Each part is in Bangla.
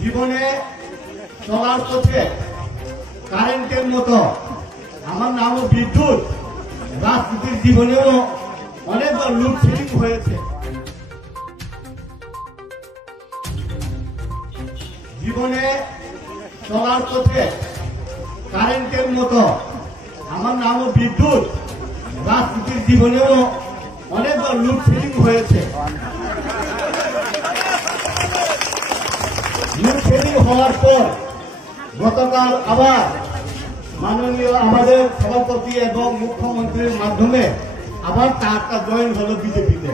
জীবনে চলার পথে কারেন্টের মতো আমার নামও বিদ্যুৎ। রাজনীতির জীবনেও অনেকবার লোডশেডিং হয়েছে। জীবনে চলার পথে কারেন্টের মতো আমার নামও বিদ্যুৎ। রাজনীতির জীবনেও অনেকবার লোডশেডিং হয়েছে। লোডশেডিং হওয়ার পর গতকাল আবার মাননীয় আমাদের সভাপতি এবং মুখ্যমন্ত্রীর মাধ্যমে আবার তারটা জয়েন হলো বিজেপিতে।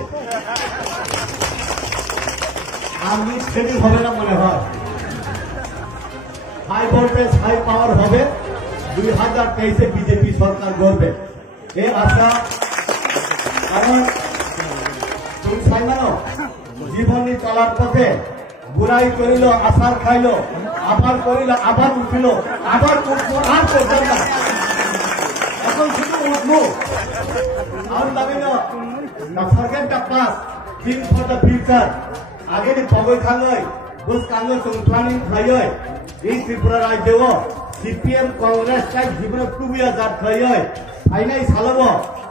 আর লোডশেডিং হবে না মনে হয়। হাই ভোল্টেজ হাই পাওয়ার হবে। 2023-এ বিজেপি সরকার গড়বে এ আশা। কারণ তুমি সাইমানো জীবনী চলার পথে বুড়াই করিল আশার খাইল, আবার করিল আবার উঠিল, আবার উঠবো আর করবেন না। এখন শুধু উঠবো আর দাবি না সরকারটা pass thing for the future. আগে পগৈ খাঙৈ বুঝ কাঙৈ চৌথানি খাইয় এই ত্রিপুরা রাজ্যেও সিপিএম কংগ্রেস টাইপ জীবনে টুবিয়া জাত খাইয় ফাইনাই সালব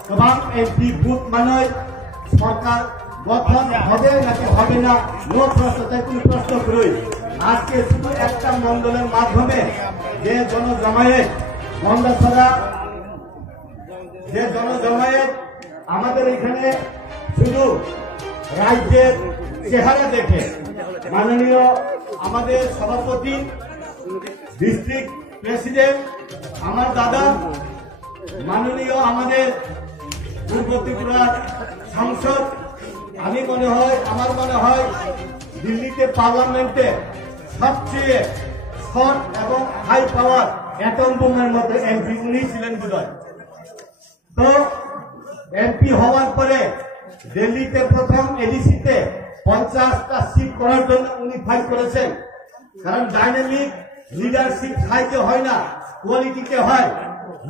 গোबां এমপি বুথ মানয় সরকার গঠন হবে নাকি হবে না নো প্রশ্ন। তাই কোনো প্রশ্ন করি আজকে শুধু একটা মন্ডলের মাধ্যমে যে জনজমায়েত মন্ডছড়া যে জনজমায়েত আমাদের এখানে শুধু রাজ্যের চেহারা দেখে মাননীয় আমাদের সভাপতি ডিস্ট্রিক্ট প্রেসিডেন্ট আমার দাদা মাননীয় আমাদের পূর্ব ত্রিপুরার সাংসদ আমার মনে হয় দিল্লিতে পার্লামেন্টে সবচেয়ে শর্ট এবং হাই পাওয়ার অ্যাটম বোমের মধ্যে এমপি উনি ছিলেন বোধহয়। তো এমপি হওয়ার পরে দিল্লিতে প্রথম এডিসিতে 50টা সিট করার জন্য উনি ফাইট করেছেন। কারণ ডাইনামিক লিডারশিপ সাইজে হয় না, কোয়ালিটিতে হয়।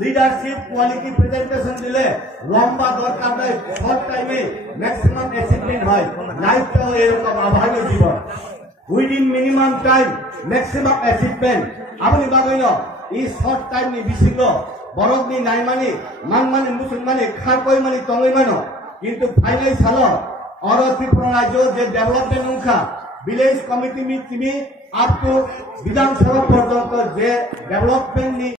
লিডারশিপ কোয়ালিটি প্রেজেন্টেশন দিলে লম্বা দরকার নয়, শর্ট টাইমে ম্যাক্সিমাম অ্যাচিভমেন্ট হয়। লাইফটাও এরকম আভারীয় জীবন। Within minimum time maximum achievement. আপনি বাগাইল এই শর্ট টাইম নি বিশিঙ্গ বরফ নি নাই মানে মান মানে মুসলমানে খা কই মানে তঙ্গই মানো। কিন্তু ফাইনাল সাল অর ত্রিপুরা রাজ্য যে ডেভেলপমেন্ট অংশা ভিলেজ কমিটি মি আপ টু বিধানসভা পর্যন্ত যে ডেভেলপমেন্ট নি